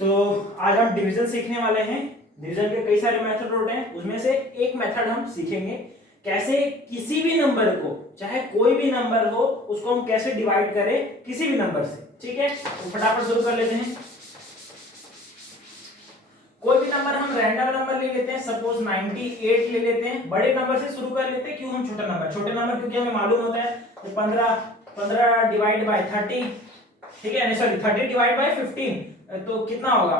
तो आज हम डिवीजन सीखने वाले हैं। डिवीजन के कई सारे मेथड होते हैं, उसमें से एक मेथड हम सीखेंगे कैसे किसी भी नंबर को, चाहे कोई भी नंबर हो, उसको हम कैसे डिवाइड करें किसी भी नंबर से। ठीक है, तो फटाफट शुरू कर लेते हैं। कोई भी नंबर हम रैंडम नंबर ले लेते हैं, सपोज 98 ले लेते हैं। बड़े नंबर से शुरू कर लेते हैं, क्यों हम छोटे नंबर क्योंकि हमें मालूम होता है कि 15 डिवाइड बाय 30, ठीक है, नहीं सॉरी 30 डिवाइड बाय 15 तो कितना होगा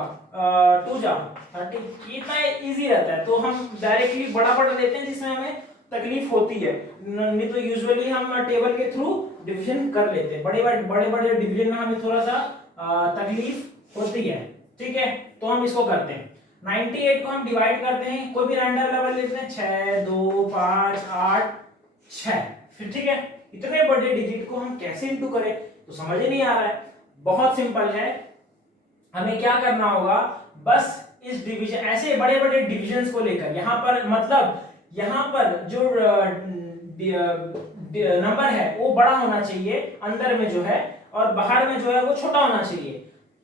2 जा 30। इतना इजी रहता है, तो हम डायरेक्टली बड़ा लेते हैं जिसमें हमें तकलीफ होती है, नहीं तो यूजुअली हम टेबल के थ्रू डिवीजन कर लेते हैं। बड़े डिवीजन में हमें थोड़ा सा तकलीफ होती है। ठीक है, तो हम इसको करते हैं। 98 को हम डिवाइड करते हैं, कोई भी रैंडम नंबर लेते हैं, 6 2 5 8 6। फिर ठीक है, इतने बड़े डिजिट को हम कैसे इंटू करें तो समझ ही नहीं आ रहा है। बहुत सिंपल है, हमें क्या करना होगा, बस इस डिवीजन, ऐसे बड़े डिविजन्स को लेकर यहां पर, मतलब यहां पर जो नंबर है वो बड़ा होना चाहिए अंदर में जो है, और बाहर में जो है वो छोटा होना चाहिए।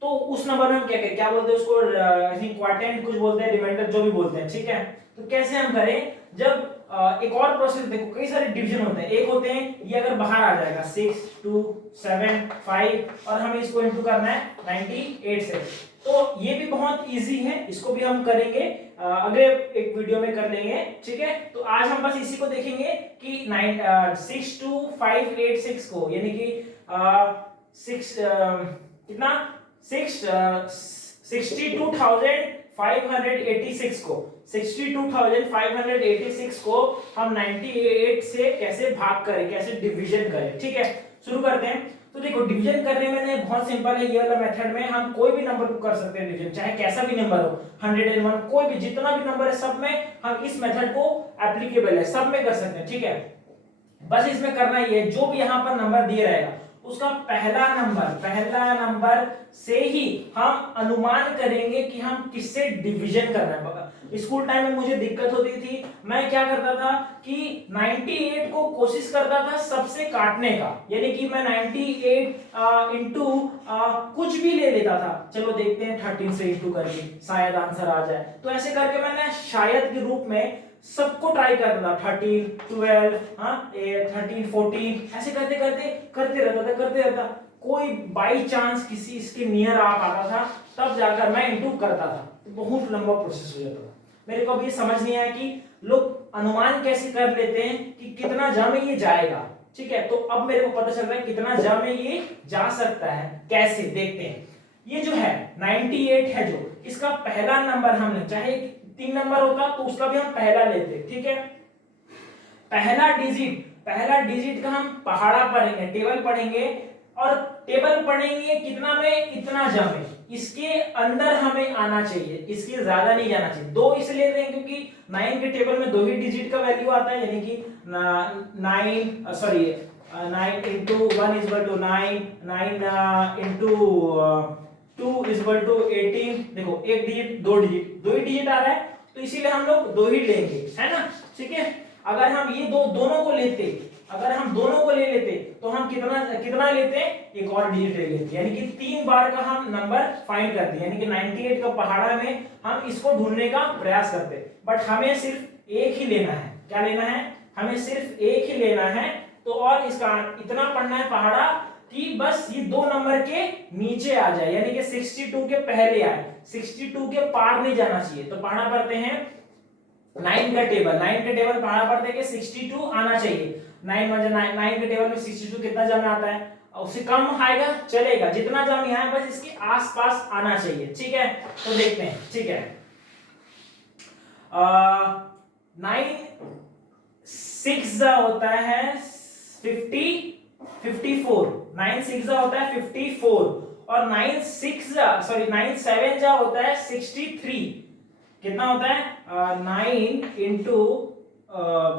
तो उस नंबर में हम क्या बोलते हैं उसको, आई थिंक क्वार्टेंट कुछ बोलते हैं, रिमाइंडर जो भी बोलते हैं। ठीक है, तो कैसे हम करें, जब एक और प्रोसेस देखो, कई सारे डिवीजन होते हैं। एक होते हैं ये अगर बाहर आ जाएगा 6 2 7 5 और हमें इसको इंटू करना है 98 से, तो ये भी बहुत इजी है, इसको भी हम करेंगे अगले एक वीडियो में कर लेंगे। ठीक है, तो आज हम बस इसी को देखेंगे कि 62586 को, यानी कि 6 कितना 62,586 को 62,586 को हम 98 से कैसे भाग करें, कैसे डिवीजन करें। ठीक है, शुरू करते हैं। तो देखो, डिवीजन करने में बहुत सिंपल है, ये वाला मेथड में हम कोई भी नंबर को कर सकते हैं डिवीजन, चाहे कैसा भी नंबर हो, 101, कोई भी जितना भी नंबर है सब में हम इस मेथड को एप्लीकेबल है, सब में कर सकते हैं। ठीक है, बस इसमें करना ही है, जो भी यहाँ पर नंबर दिया रहेगा उसका पहला नंबर से ही हम अनुमान करेंगे कि हम किससे डिवीजन करना है। स्कूल टाइम में मुझे दिक्कत होती थी, मैं क्या करता था कि 98 को कोशिश करता था सबसे काटने का, यानी कि मैं 98 इंटू कुछ भी ले लेता था। चलो देखते हैं 13 से इंटू करके शायद आंसर आ जाए, तो ऐसे करके मैंने शायद के रूप में सबको ट्राई करता था, 13 12 13 14 ऐसे करते रहता। कोई बाई चांस किसी इसके नियर आ पाता था, तब जाकर मैं इंटू करता था, तो बहुत लंबा प्रोसेस हो जाता था। मेरे को अभी समझ नहीं आया कि लोग अनुमान कैसे कर लेते हैं कि कितना जा में ये जाएगा। ठीक है, तो अब मेरे को पता चल रहा है कितना जा में ये जा सकता है, कैसे देखते हैं। ये जो है 98 है, जो इसका पहला नंबर हमने, चाहे 3 नंबर होता तो उसका भी हम पहला लेते। ठीक है, पहला डिजिट का हम पहाड़ा पढ़ेंगे, टेबल पढ़ेंगे, और टेबल पढ़ेंगे कितना में, इतना जमे, इसके अंदर हमें आना चाहिए, इसके ज्यादा नहीं जाना चाहिए। 2 इसलिए लेते हैं क्योंकि 9 के टेबल में 2 ही डिजिट का वैल्यू आता है, यानी कि 9 into 1 is equal to 9, 9 into 2 is equal to 18। देखो एक डिजिट, दो ही डिजिट आ रहा है, तो इसीलिए हम लोग 2 ही लेंगे, है ना। ठीक है, अगर हम ये दोनों को लेते, अगर हम दोनों को ले लेते तो हम कितना लेते, एक और डिजिट ले लेते, यानी कि 3 बार का हम नंबर फाइंड करते, यानी कि 98 का पहाड़ा में हम इसको ढूंढने का प्रयास करते। बट हमें सिर्फ एक ही लेना है, क्या लेना है, हमें सिर्फ एक ही लेना है। तो और इसका इतना पढ़ना है पहाड़ा कि बस ये 2 नंबर के नीचे आ जाए, यानी कि 62 के पहले आए, 62 के पार नहीं जाना चाहिए। तो पहाड़ा पढ़ते हैं 9 का टेबल पहाड़ा पढ़ते हैं कि 62 आना चाहिए। 9 के टेबल में 62 कितना जमा आता है, उससे कम आएगा चलेगा, जितना जमा आए बस इसके आसपास आना चाहिए। ठीक है, तो देखते हैं। ठीक है, 9 6 होता है 54, 9 6 होता है 54, और 9 7 होता है 63। कितना होता है 9 इंटू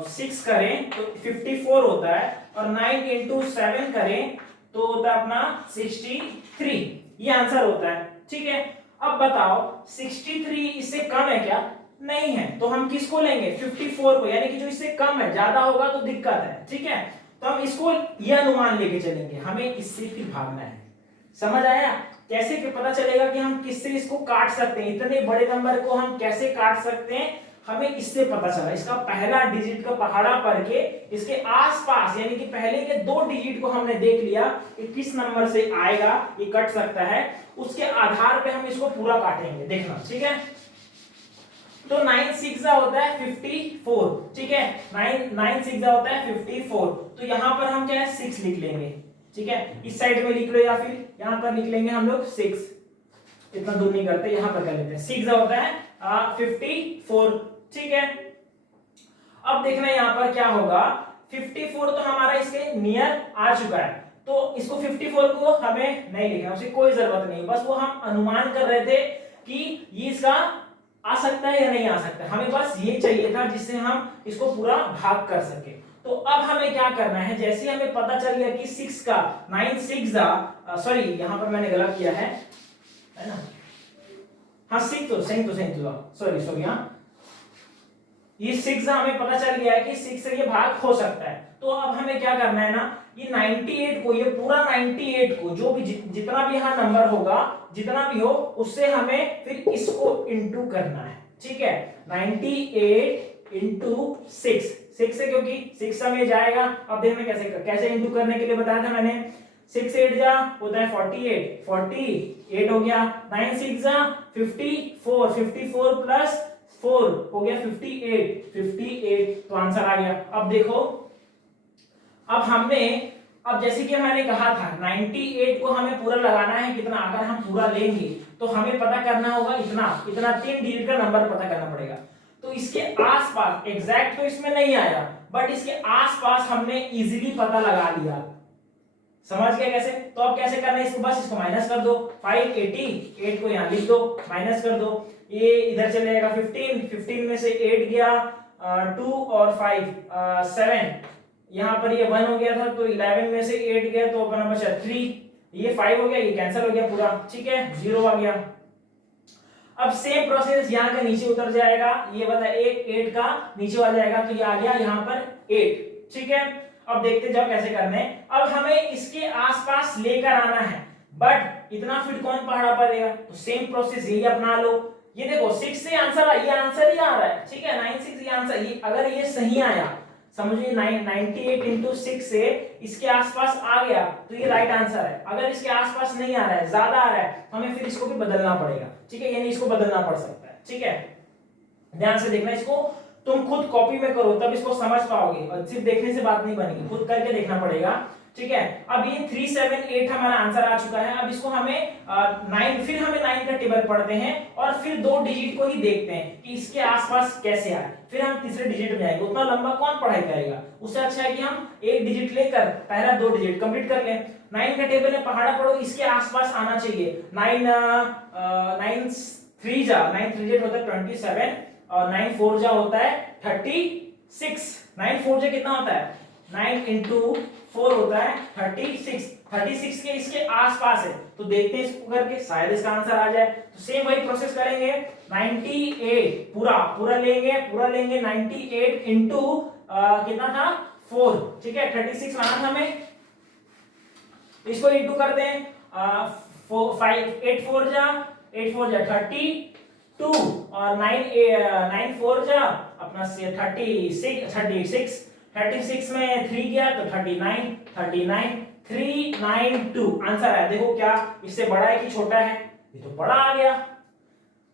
6 करें तो 54 होता है, और 9 इंटू 7 करें तो होता है अपना 63, ये आंसर होता है। ठीक है, अब बताओ 63 इससे कम है क्या, नहीं है, तो हम किसको लेंगे, 54 को, यानी कि जो इससे कम है, ज्यादा होगा तो दिक्कत है। ठीक है, तो हम इसको ये अनुमान लेके चलेंगे, हमें इससे फिर भागना है। समझ आया, कैसे पता चलेगा कि हम किससे इसको काट सकते हैं, इतने बड़े नंबर को हम कैसे काट सकते हैं, हमें इससे पता चला। इसका पहला डिजिट का पहाड़ा पढ़ के इसके आसपास यानी कि पहले के 2 डिजिट को हमने देख लिया कि किस नंबर से आएगा ये कट सकता है, उसके आधार पे हम इसको पूरा काटेंगे, देखना, ठीक है। तो 9 6 होता है 54, ठीक है, 9 6 होता है 54। तो यहां पर हम क्या है 6 लिख लेंगे, ठीक है, इस साइड में लिख लो या फिर यहां पर लिख लेंगे हम लोग 6, इतना दूर नहीं करते, यहां पर कर लेते हैं। 6 होता है 54, ठीक है। अब देखना यहां पर क्या होगा, 54 तो हमारा इसके नियर आ चुका है, तो इसको 54 को हमें नहीं लिखना, उसकी कोई जरूरत नहीं, बस वो हम अनुमान कर रहे थे कि ये इसका आ सकता है या नहीं आ सकता है, हमें बस ये चाहिए था जिससे हम इसको पूरा भाग कर सके। तो अब हमें क्या करना है, जैसे हमें पता चल गया कि 6 का 9 6 सॉरी यहां पर मैंने गलत किया है ना, हाँ 6 तो सॉरी हाँ, ये 6 हमें पता चल गया है कि 6 से ये भाग हो सकता है। तो अब हमें क्या करना है ना, ये 98 को, ये पूरा 98 को जो भी जितना भी यहाँ नंबर होगा, जितना भी हो उससे हमें फिर इसको इंटू करना है, ठीक है। 98 इंटू 6 से, क्योंकि 6 में जाएगा। अब देखना कैसे इंटू करने के लिए बताया था मैंने, 6 8 जा होता है 48 हो गया, 9 6 जा 54 प्लस 4 हो गया 58, तो आंसर आ गया। अब देखो, अब हमने, अब जैसे कि मैंने कहा था 98 को हमें पूरा लगाना है, कितना, अगर हम पूरा लेंगे तो हमें पता करना होगा इतना 3 डिजिट का नंबर पता करना पड़ेगा। तो इसके आसपास, एग्जैक्ट तो इसमें नहीं आया, बट इसके आसपास हमने इजीली पता लगा लिया, समझ गए कैसे। तो अब कैसे करना है इसको, बस इसको माइनस कर दो, 588 को यहाँ लिख दो, माइनस कर दो, ये इधर चले जाएगा 15 में से 8 गया 2 और 5 7, यहाँ पर ये 1 हो गया था, तो 11 में से 8 गया तो अपना बचा 3, ये 5 हो गया, ये कैंसिल हो गया पूरा, ठीक है, 0 आ गया। अब सेम प्रोसेस यहाँ का नीचे उतर जाएगा, ये बता 8 का नीचे आ जाएगा, तो ये आ गया यहाँ पर 8, ठीक है। अब देखते जाओ कैसे करने हैं। अब हमें इसके आसपास लेकर आना है, बट इतना फिट कौन पहाड़ा पड़ेगा, तो सेम प्रोसेस यही अपना लो। ये देखो 6 से आंसर, ये आंसर ही आ रहा है, ठीक है, 9 6 ये आंसर, ये अगर ये सही आया, समझिए 98 इंटू 6 से इसके आसपास आ गया तो ये राइट आंसर है। अगर इसके आसपास नहीं आ रहा है, ज्यादा आ रहा है, तो हमें फिर इसको भी बदलना पड़ेगा, ठीक है, यानी इसको बदलना पड़ सकता है, ठीक है। ध्यान से देखना, इसको तुम खुद कॉपी में करो तब इसको समझ पाओगे, और सिर्फ देखने से बात नहीं बनेगी, खुद करके देखना पड़ेगा, ठीक है। अब ये 3 7 8 हमारा आंसर आ चुका है। अब इसको हमें 9, फिर हमें 9 का टेबल पढ़ते हैं और फिर 2 डिजिट को ही देखते हैं कि इसके आसपास कैसे आए, फिर हम तीसरे डिजिट में जाएंगे। उतना लंबा कौन पढ़ाई करेगा, उससे अच्छा है कि हम एक डिजिट लेकर पहला 2 डिजिट कंप्लीट कर लें। 9 का टेबल है, पहाड़ा पढ़ो, इसके आसपास आना चाहिए। 9 3 जा 9 3 होता है 27 और 9 4 जा होता है 36। 9 4 जा कितना होता है, 9 इंटू 4 होता है 36 के इसके आसपास है, तो देखते हैं इसको करके, शायद इसका आंसर आ जाए। तो सेम वही प्रोसेस करेंगे, 98 पूरा लेंगे 98 इंटू कितना था 4, ठीक है, 36 लाना था हमें, इसको इंटू करते हैं, 8 4 जा 32 और 9 4 जा अपना 36 में 3 गया तो 39 392 आंसर आया। देखो क्या इससे बड़ा है कि छोटा है, ये तो बड़ा आ गया।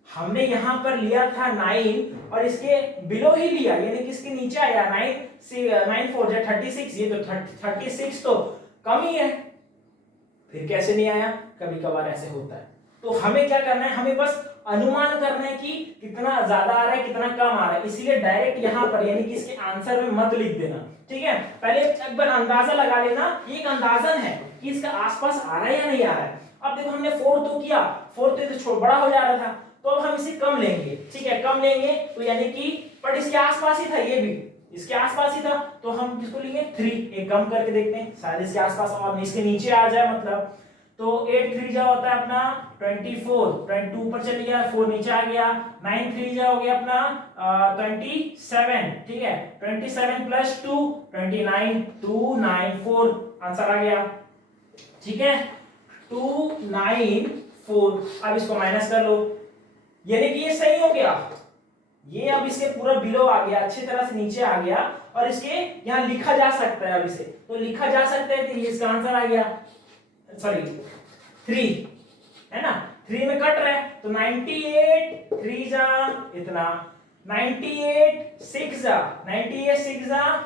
हमने यहां पर लिया था 9 और इसके बिलो ही लिया, यानी कि इसके नीचे आया 9 4 जा 36, ये तो 36 तो कम ही है, फिर कैसे नहीं आया, कभी कभार ऐसे होता है। तो हमें क्या करना है, हमें बस अनुमान करना है कि कितना ज्यादा आ रहा है कितना कम आ रहा है, इसीलिए डायरेक्ट यहां पर यानी कि इसके आंसर में मत लिख देना, ठीक है। पहले एक बार अंदाजा लगा लेना, ये एक अंदाजन है कि इसका आसपास आ रहा है या नहीं आ रहा है। अब देखो हमने 4 तो किया, 4 तो बड़ा हो जा रहा था, तो अब हम इसे कम लेंगे, ठीक है, कम लेंगे तो यानी कि पर इसके आसपास ही था, ये भी इसके आसपास ही था, तो हम किसको लेंगे 3, एक कम करके देखते हैं शायद इसके आसपास और इसके नीचे आ जाए, मतलब तो 8 3 जा होता है अपना 24, 22 ऊपर चल गया, 4 नीचे आ गया, 9 3 जा हो गया अपना 27, ठीक है, 27 प्लस 2 29 294 आंसर आ गया, ठीक है, 294 4। अब इसको माइनस कर लो, यानी कि ये सही हो गया, ये अब इसके पूरा बिलो आ गया, अच्छी तरह से नीचे आ गया और इसके यहाँ लिखा जा सकता है। अब इसे तो लिखा जा सकता है, तो ये इसका आंसर आ गया, सॉरी 3 है ना, 3 में कट रहा है तो 98 3 जा इतना, 98 6 जा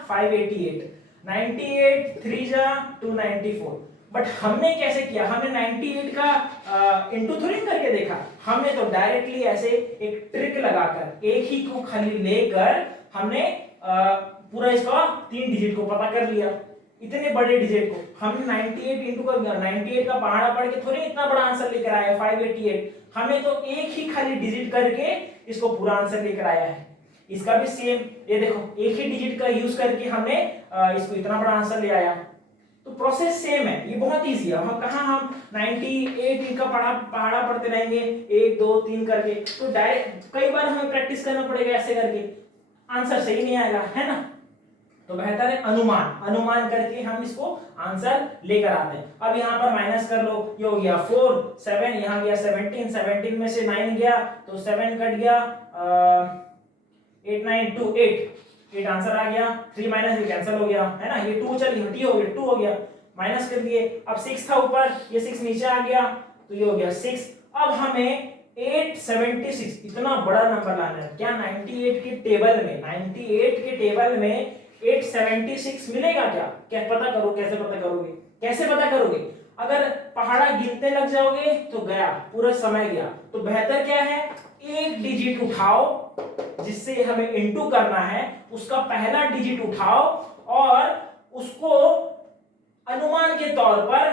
588, 98 3 जा 294। बट हमने कैसे किया, हमने 98 का इंटू थोड़ी करके देखा, हमने तो डायरेक्टली ऐसे एक ट्रिक लगाकर एक ही को खाली लेकर हमने पूरा इसका 3 डिजिट को पता कर लिया। इतने बड़े डिजिट को हमने 98 इंटू कर दिया, 98 का पहाड़ा पढ़ के थोड़ी इतना बड़ा आंसर लेकर आया 588, हमें तो एक ही खाली डिजिट करके इसको पूरा आंसर लेकर आया है। इसका भी सेम, ये देखो एक ही डिजिट का यूज करके हमने इसको इतना बड़ा आंसर ले आया। तो प्रोसेस सेम है, ये बहुत इजी है। हम कहां हम 98 इनका पहाड़ा पढ़ते रहेंगे 1 2 3 करके, तो डायरेक्ट कई बार हमें प्रैक्टिस करना पड़ेगा ऐसे करके, आंसर सही नहीं आएगा, है ना। तो बेहतर है अनुमान करके हम इसको आंसर लेकर आते हैं। अब यहाँ पर माइनस कर लो, ये हो गया 4 7, यहाँ गया 17, 17 में से 9 गया तो 7 कट गया, 8 9 2 8 आंसर आ गया, 3 माइनस कैंसिल हो गया, है ना, ये 2 चली हटी हो गया, 2 हो गया, माइनस कर दिए। अब 6 था ऊपर, ये 6 नीचे आ गया तो ये हो गया 6। अब हमें 876 इतना बड़ा नंबर लाना है, क्या 98 के टेबल में 98 के टेबल में 876 मिलेगा क्या? क्या पता करो, कैसे पता करोगे, कैसे पता करोगे? अगर पहाड़ा गिनते लग जाओगे तो गया, पूरा समय गया। तो बेहतर क्या है, एक डिजिट उठाओ जिससे हमें इनटू करना है, उसका पहला डिजिट उठाओ और उसको अनुमान के तौर पर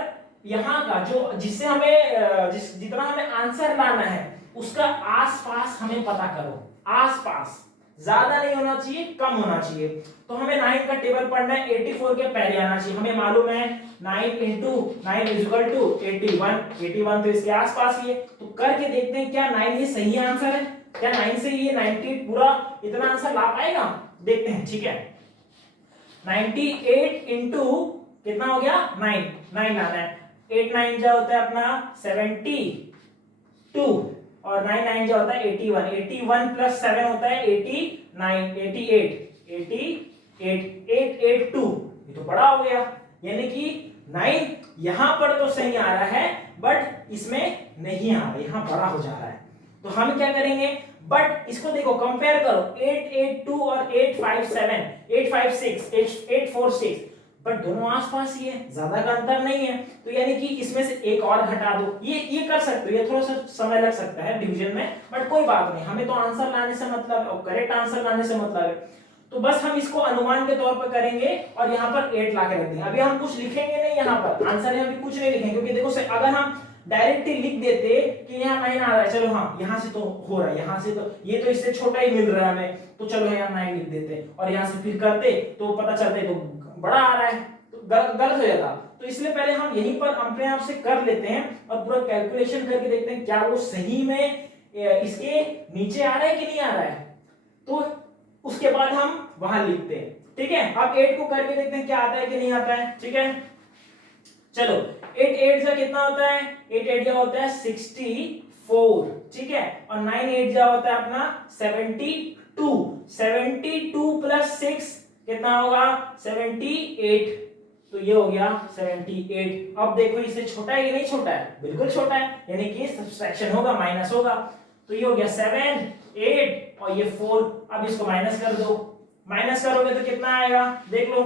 यहां का जो जिससे हमें जितना हमें आंसर लाना है उसका आसपास हमें पता करो, आसपास, ज्यादा नहीं होना चाहिए, कम होना चाहिए। तो हमें 9 का टेबल पढ़ना है, 84 के पहले आना चाहिए। हमें मालूम है 9 into 9 is equal to 81, 81 तो इसके आसपास ही है। तो करके देखते हैं क्या 9 ये सही आंसर है, क्या 9 से ये 90 पूरा इतना आंसर ला पाएगा, देखते हैं। ठीक है, 98 into कितना हो गया 9 9 आना है, 8 9 जो होता है अपना 72 और 9 9 जो होता है 81, 81 प्लस 7 होता है 89, 88 882, ये तो बड़ा हो गया, यानी कि 9 यहां पर तो सही आ रहा है बट इसमें नहीं आ रहा, यहां बड़ा हो जा रहा है। तो हम क्या करेंगे, बट इसको देखो कंपेयर करो, 882 और 857 856 846, बट दोनों आसपास ही है, ज्यादा का अंतर नहीं है। तो यानी कि इसमें से एक और घटा दो, ये कर सकते हो, ये थोड़ा सा समय लग सकता है डिवीजन में, बट कोई बात नहीं, हमें तो आंसर लाने से मतलब है और करेक्ट आंसर लाने से मतलब है। तो बस हम इसको अनुमान के तौर पर करेंगे और यहाँ पर 8 ला के रख देंगे। अभी हम कुछ लिखेंगे नहीं, यहाँ पर आंसर में अभी कुछ नहीं लिखेंगे, क्योंकि देखो अगर हम डायरेक्टली लिख देते कि यहाँ 9 आ रहा है, चलो हाँ यहाँ से तो हो रहा है, यहाँ से तो ये तो इससे छोटा ही मिल रहा है हमें, तो चलो यहाँ 9 लिख देते और यहाँ से फिर करते तो पता चलते तो बड़ा आ रहा है, तो गलत हो जाता। तो इसलिए पहले हम यहीं पर अपने आप से कर लेते हैं और पूरा कैलकुलेशन करके देखते हैं क्या वो सही में इसके नीचे आ रहा है कि नहीं आ रहा है, तो उसके बाद हम वहां लिखते हैं। ठीक है, अब 8 को करके देखते हैं क्या आता है कि नहीं आता है। ठीक है, चलो 8 8 जा कितना होता है, 8 8 जा होता है 64, ठीक है, और 9 8 जा होता है अपना 72, 72 प्लस 6 कितना होगा 78, तो ये हो गया 78। अब देखो इससे छोटा है कि नहीं छोटा है, बिल्कुल छोटा है, यानी कि सब्ट्रैक्शन होगा, माइनस होगा, तो ये हो गया 7 8 और ये 4। अब इसको माइनस कर दो, माइनस करोगे तो कितना आएगा देख लो,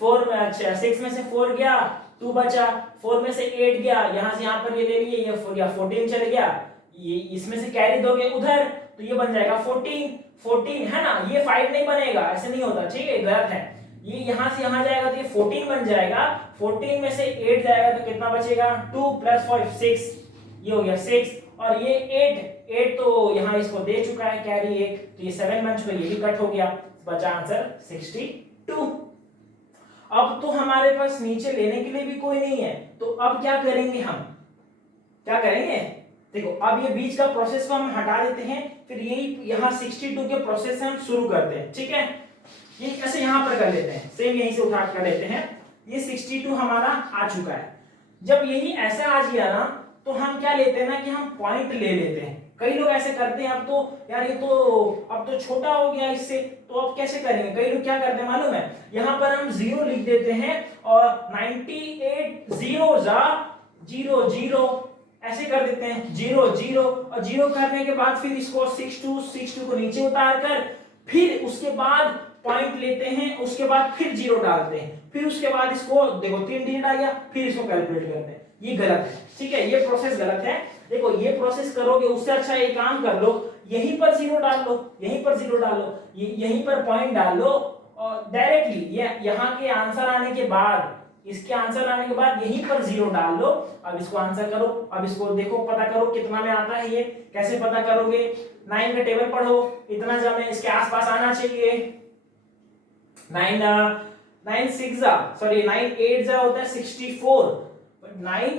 4 अच्छा 6 में से 4 गया 2 बचा, 4 में से 8 गया, यहां से यहां पर ये ले लिए, ये 4 गया 14 चले गया, ये इसमें से कैरी दोगे उधर तो ये बन जाएगा 14 है ना, ये 5 नहीं बनेगा, ऐसे नहीं होता, ठीक है, गलत है, ये यहां से यहां जाएगा तो ये 14 बन जाएगा, 14 में से 8 जाएगा तो कितना बचेगा 2 प्लस 5 6, ये हो गया 6 और ये 8 तो यहां इसको दे चुका है कैरी 1, तो ये 7 बन चुका, ये भी कट हो गया, बचा आंसर 62। अब तो हमारे पास नीचे लेने के लिए भी कोई नहीं है, तो अब क्या करेंगे, हम क्या करेंगे, देखो अब ये बीच का प्रोसेस को हम हटा देते हैं, फिर यही यहाँ 62 के प्रोसेस से हम शुरू करते हैं। ठीक है, ये ऐसे यहाँ पर कर लेते हैं, सेम यहीं से उठा कर लेते हैं, ये 62 हमारा आ चुका है। जब यही ऐसा आ गया ना तो हम क्या लेते हैं ना कि हम पॉइंट ले लेते हैं। कई लोग ऐसे करते हैं, अब तो यार ये तो अब तो छोटा हो गया इससे, तो अब कैसे करेंगे। कई लोग क्या करते हैं मालूम है, यहाँ पर हम 0 लिख देते हैं और 98 0 जा 0 0 ऐसे कर देते हैं 0 0 और 0 करने के बाद फिर इसको 62 को नीचे उतार कर फिर उसके बाद पॉइंट लेते हैं, उसके बाद फिर 0 डालते हैं, फिर उसके बाद इसको देखो 3 डिजिट आ गया, फिर इसको कैलकुलेट करते हैं। ये गलत है, ठीक है, ये प्रोसेस गलत है। देखो ये प्रोसेस करोगे उससे अच्छा एक काम कर लो, यहीं पर 0 डाल लो, यहीं पर 0 डाल लो, यहीं पर पॉइंट डाल लो और डायरेक्टली ये यहाँ के आंसर आने के बाद, इसके आंसर आने के बाद यहीं पर 0 डाल लो। अब इसको आंसर करो, अब इसको देखो पता करो कितना में आता है। ये कैसे पता करोगे, 9 का टेबल पढ़ो, इतना जब में इसके आसपास आना चाहिए। 9 6 सॉरी 9 8 होता है 64, 9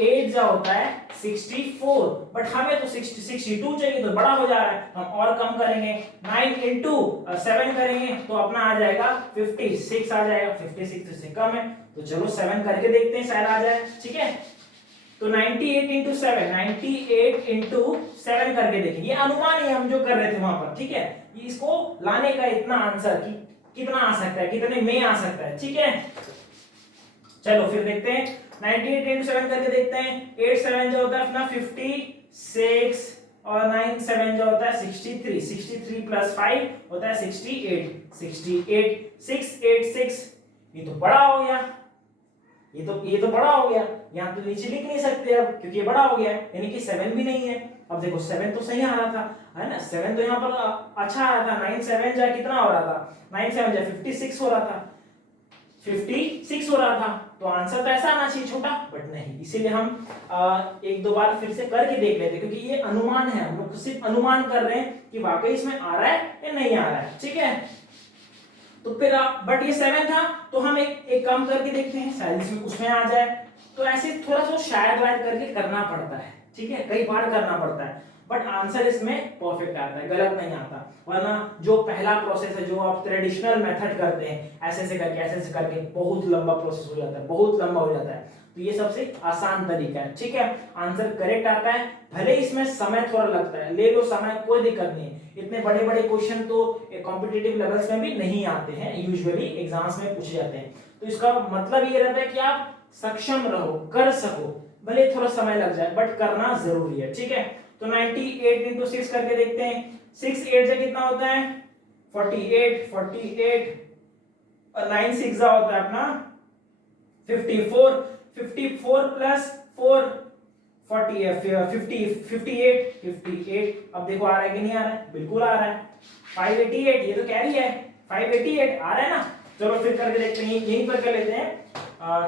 8 होता है 64, बट हमें तो 62 चाहिए, तो बड़ा हो जा रहा है, हम और कम करेंगे, 9 इंटू 7 करेंगे तो अपना आ जाएगा 56 आ जाएगा। 56 से कम है तो चलो 7 करके देखते हैं, शायद आ जाए, ठीक है। तो 98 इंटू 7, 98 इंटू 7 करके देखें, ये अनुमान है हम जो कर रहे थे वहां पर, ठीक है। इसको लाने का इतना आंसर कितना आ सकता है, कितने में आ सकता है, ठीक है। चलो फिर देखते हैं 98 इंटू 7 करके देखते हैं। 8 7 जो होता है अपना 56 और 9 7 जो होता है 63, 63 प्लस 5 होता है 68, 686। ये तो बड़ा हो गया, ये तो बड़ा हो गया, यहाँ तो नीचे लिख नहीं सकते अब क्योंकि ये बड़ा हो गया है, यानी कि 7 भी नहीं है। अब देखो 7 तो सही आ रहा था, है ना, 7 तो यहाँ पर अच्छा आ रहा था। 9 7 जा कितना हो रहा था, 9 7 जा 56 हो रहा था, 56 हो रहा था, तो आंसर तो ऐसा आना चाहिए छोटा, बट नहीं, इसीलिए हम एक दो बार फिर से करके देख लेते, क्योंकि ये अनुमान है, हम लोग सिर्फ अनुमान कर रहे हैं कि वाकई इसमें आ रहा है या नहीं आ रहा है, ठीक है। तो फिर बट ये 7 था तो हम एक काम करके देखते हैं, शायद इसमें उसमें आ जाए। तो ऐसे थोड़ा सा शायद वायद करके करना पड़ता है, ठीक है, कई बार करना पड़ता है, बट आंसर इसमें परफेक्ट आता है, गलत नहीं आता। वरना जो पहला प्रोसेस है जो आप ट्रेडिशनल मेथड करते हैं, ऐसे करके बहुत लंबा प्रोसेस हो जाता है, बहुत लंबा हो जाता है। तो ये सबसे आसान तरीका है, ठीक है, आंसर करेक्ट आता है, भले इसमें समय थोड़ा लगता है, ले लो समय, कोई दिक्कत नहीं है। इतने बड़े बड़े क्वेश्चन तो कॉम्पिटिटिव लेवल्स में भी नहीं आते हैं, यूजुअली एग्जाम्स में पूछे जाते हैं। तो इसका मतलब ये रहता है कि आप सक्षम रहो, कर सको, भले थोड़ा समय लग जाए, बट करना जरूरी है, ठीक है। तो 98 इंटू 6 करके देखते हैं। 6 8 से कितना होता है 48 और 9 6 होता है अपना 54 प्लस 4 58। अब देखो आ रहा है कि नहीं आ रहा है, बिल्कुल आ रहा है। 588 ये तो कैरी है, 588 आ रहा है ना। चलो फिर करके देखते हैं, यहीं पर कर लेते हैं।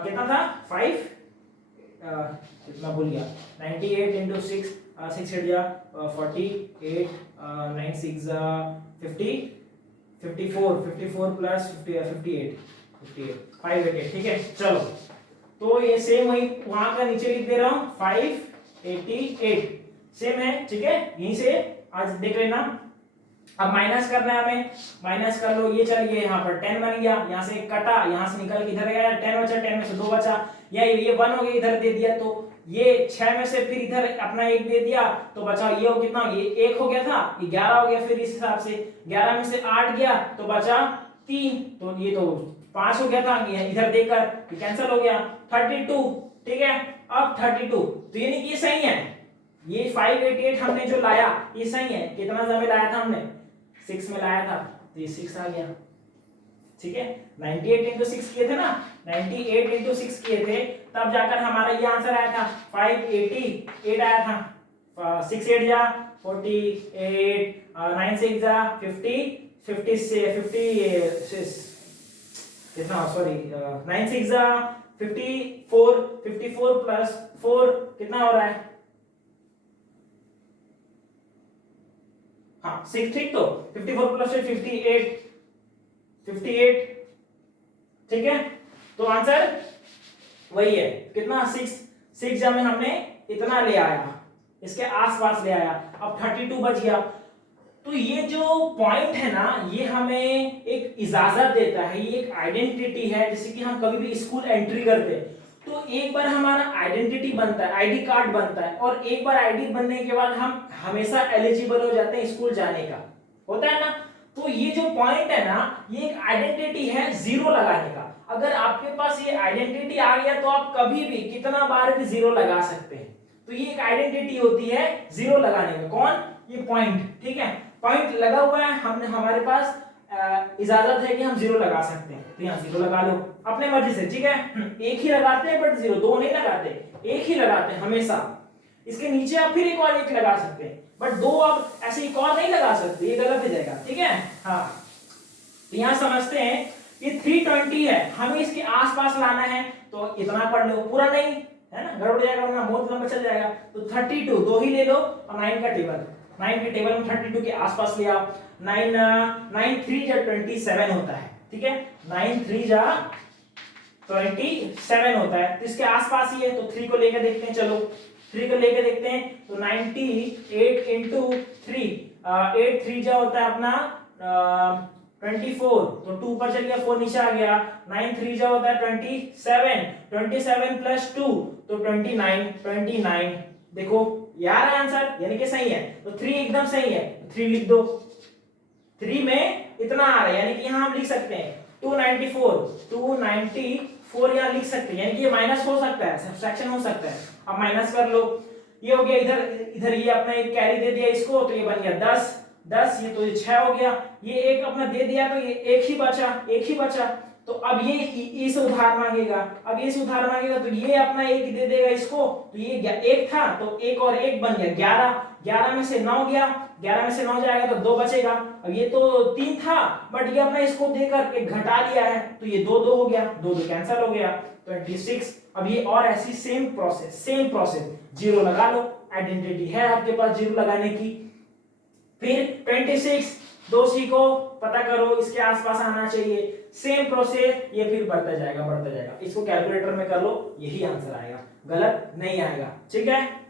कितना था 5 कितना भूल गया, 98 इंटू 6 6 8 जा 48 9 6 जा 50 54 प्लस 58 588, ठीक है। चलो तो ये सेम वही वहां का नीचे लिख दे रहा हूं 588 सेम है, ठीक है, यहीं से आज देख लेना। अब माइनस करना है हमें, माइनस कर लो, ये चल गया यहाँ पर 10 बन गया, यहाँ से कटा, यहाँ से निकल के इधर गया 10 बचा, 10 में से 2 बचा, ये 1 हो गया, इधर दे दिया, तो ये 6 में से फिर इधर अपना 1 दे दिया, तो बचा ये हो कितना, ये 1 हो गया था, ये 11 हो गया, फिर इस हिसाब से 11 में से 8 गया तो बचा 3, तो ये तो 5 हो गया था, इधर देकर कैंसिल हो गया 32, ठीक है। अब 32 तो यानी कि ये सही है, ये 588 हमने जो लाया ये सही है। कितना समय लाया था हमने, 6 में लाया था, तो ये 6 आ गया, ठीक है। 98 इंटू 6 किए थे ना, 98 इंटू 6 किए थे, तब जाकर हमारा ये आंसर आया था 588 आया था। 6 8 जा 48 9 6 जा 50 50 से 50 कितना, सॉरी 9 6 जा 54 प्लस 4 कितना हो रहा है, हाँ 6 ठीक, तो 54 प्लस 58, ठीक है। तो आंसर वही है, कितना 6 जब में हमने इतना ले आया, इसके आसपास ले आया, अब 32 बच गया। तो ये जो पॉइंट है ना, ये हमें एक इजाजत देता है, ये एक आइडेंटिटी है, जैसे कि हम कभी भी स्कूल एंट्री करते हैं तो एक बार हमारा आइडेंटिटी बनता है, आईडी कार्ड बनता है, और एक बार आईडी बनने के बाद हम हमेशा एलिजिबल हो जाते हैं स्कूल जाने का, होता है ना। तो ये जो पॉइंट है ना, ये एक आइडेंटिटी है जीरो लगाने का। अगर आपके पास ये आइडेंटिटी आ गया तो आप कभी भी कितना बार भी जीरो लगा सकते हैं। तो ये एक आइडेंटिटी होती है जीरो लगाने में। कौन? ये पॉइंट, ठीक है। पॉइंट लगा हुआ है, हमने हमारे पास इजाजत है कि हम जीरो लगा सकते हैं, तो यहाँ जीरो लगा लो अपने मर्जी से, ठीक है। एक ही लगाते हैं, बट जीरो दो नहीं लगाते, एक ही लगाते हैं हमेशा। इसके नीचे आप फिर एक और एक लगा सकते हैं, बट दो आप ऐसे एक और नहीं लगा सकते, ये गलत हो जाएगा, ठीक है। हाँ, तो यहाँ समझते हैं ये 320 है, हमें इसके आसपास लाना है, तो इतना पढ़ लो, पूरा नहीं है ना, गड़बड़ जाएगा वरना बहुत लंबा चल जाएगा। तो 32 दो ही ले लो, और 9 का टेबल, 9 के टेबल में 32 के आसपास ले आओ। 9 3 जा 27 होता है, ठीक है। 9 3 जा 27 होता है, तो इसके आसपास ही है, तो 3 को लेकर देखते हैं, चलो 3 को लेकर देखते हैं। तो 98 इंटू 3, 8 3 जा होता है अपना 24, तो 2 ऊपर चल गया, 4 नीचे आ गया। 9 3 जा होता है 27, 27 प्लस 2 तो 29। देखो यार आंसर यानी कि सही है, तो 3 एकदम सही है, 3 लिख दो। 3 में इतना आ रहा है, यानी कि यहाँ हम लिख सकते हैं 294 यहाँ लिख सकते हैं, यानी कि ये माइनस हो सकता है, सब्ट्रैक्शन हो सकता है। अब माइनस कर लो, ये हो गया, इधर ये अपना एक कैरी दे दिया इसको, तो ये बन गया 10, ये तो ये 6 हो गया, ये एक अपना दे दिया, तो ये एक ही बचा। तो अब ये इसे उधार मांगेगा, तो ये अपना एक दे देगा इसको, तो ये एक था, तो एक और एक बन गया 11 में से 9 गया, 11 में से 9 जाएगा तो 2 बचेगा। अब ये तो 3 था, बट ये अपना इसको देकर एक घटा लिया है, तो ये 2 हो गया, 2 कैंसिल हो गया, 26। अब ये और ऐसी सेम प्रोसेस जीरो लगा लो, आइडेंटिटी है आपके पास जीरो लगाने की। फिर 26 2c को पता करो, इसके आसपास आना चाहिए, सेम प्रोसेस, ये फिर बढ़ता जाएगा। इसको कैलकुलेटर में कर लो, यही आंसर आएगा, गलत नहीं आएगा, ठीक है।